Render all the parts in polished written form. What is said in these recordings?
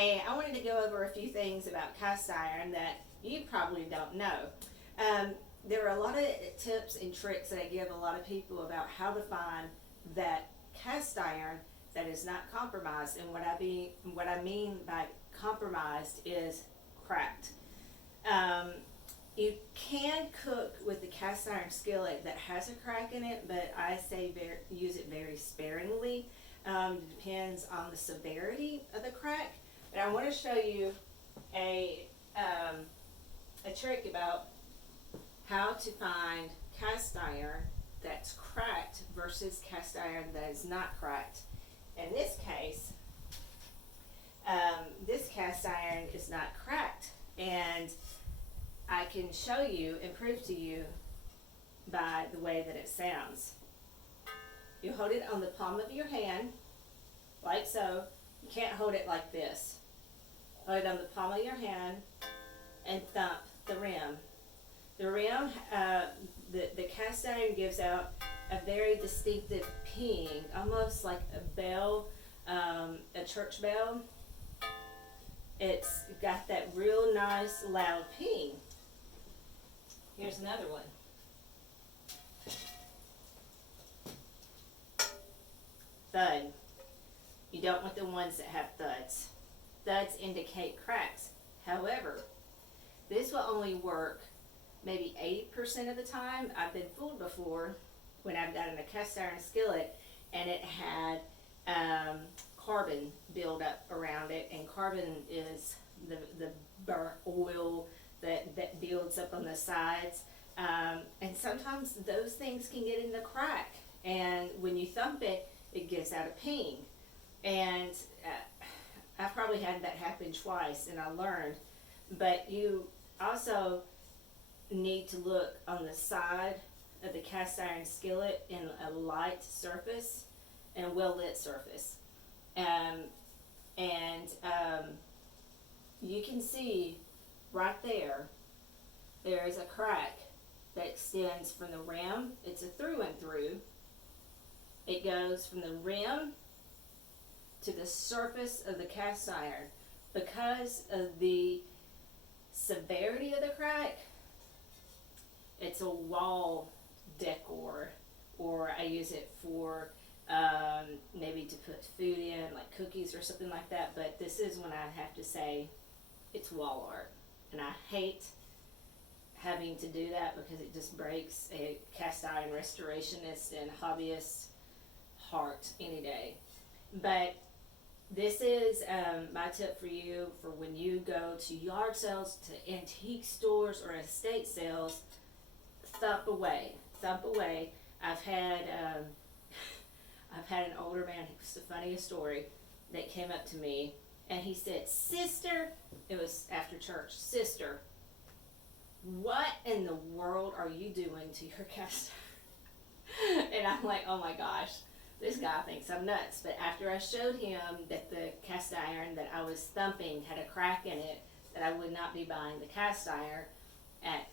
Hey, I wanted to go over a few things about cast iron that you probably don't know. Um, there are a lot of tips and tricks that I give a lot of people about how to find that cast iron that is not compromised. And what I mean by compromised is cracked. Um, you can cook with the cast iron skillet that has a crack in it, but I say use it very sparingly. It depends on the severity of the crack. But I want to show you a a trick about how to find cast iron that's cracked versus cast iron that is not cracked. In this case, this cast iron is not cracked, and I can show you and prove to you by the way that it sounds. You hold it on the palm of your hand, like so. You can't hold it like this. Hold it on the palm of your hand and thump the rim. The rim, the cast iron gives out a very distinctive ping, almost like a bell, a church bell. It's got that real nice loud ping. Here's another one. Thud. You don't want the ones that have thuds. Thuds indicate cracks. However, this will only work maybe 80% of the time. I've been fooled before when I've gotten a cast iron skillet and it had carbon build up around it, and carbon is the burnt oil that builds up on the sides. And sometimes those things can get in the crack, and when you thump it, it gives out a ping. And I probably had that happen twice, and I learned. But you also need to look on the side of the cast iron skillet in a light surface and a well lit surface. You can see right there, there is a crack that extends from the rim. It's a through and through. It goes from the rim to the surface of the cast iron. Because of the severity of the crack, it's a wall decor, or I use it for maybe to put food in, like cookies or something like that. But this is when I have to say it's wall art, and I hate having to do that because it just breaks a cast iron restorationist and hobbyist heart any day. But this is my tip for you for when you go to yard sales, to antique stores, or estate sales. Thump away, thump away. I've had an older man. It was the funniest story that came up to me, and he said, "Sister," it was after church. "Sister, what in the world are you doing to your cast iron?" And I'm like, oh my gosh, this guy thinks I'm nuts. But after I showed him that the cast iron that I was thumping had a crack in it, that I would not be buying the cast iron at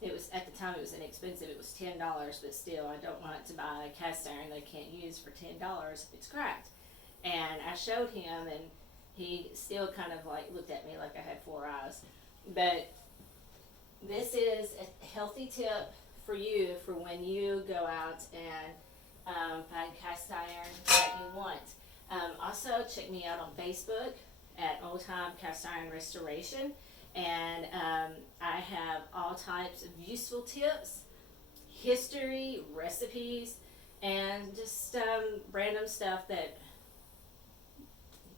the time it was inexpensive. It was $10, but still, I don't want to buy a cast iron that I can't use for $10 if it's cracked. And I showed him, and he still kind of like looked at me like I had four eyes. But this is a healthy tip for you for when you go out and find cast iron that you want. Also, check me out on Facebook at Old Time Cast Iron Restoration, and I have all types of useful tips, history, recipes, and just random stuff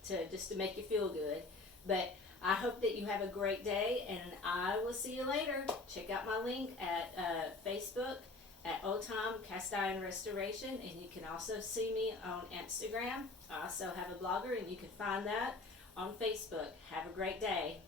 to make you feel good. But I hope that you have a great day, and I will see you later. Check out my link at Facebook at Old Time Cast Iron Restoration, and you can also see me on Instagram. I also have a blogger, and you can find that on Facebook. Have a great day.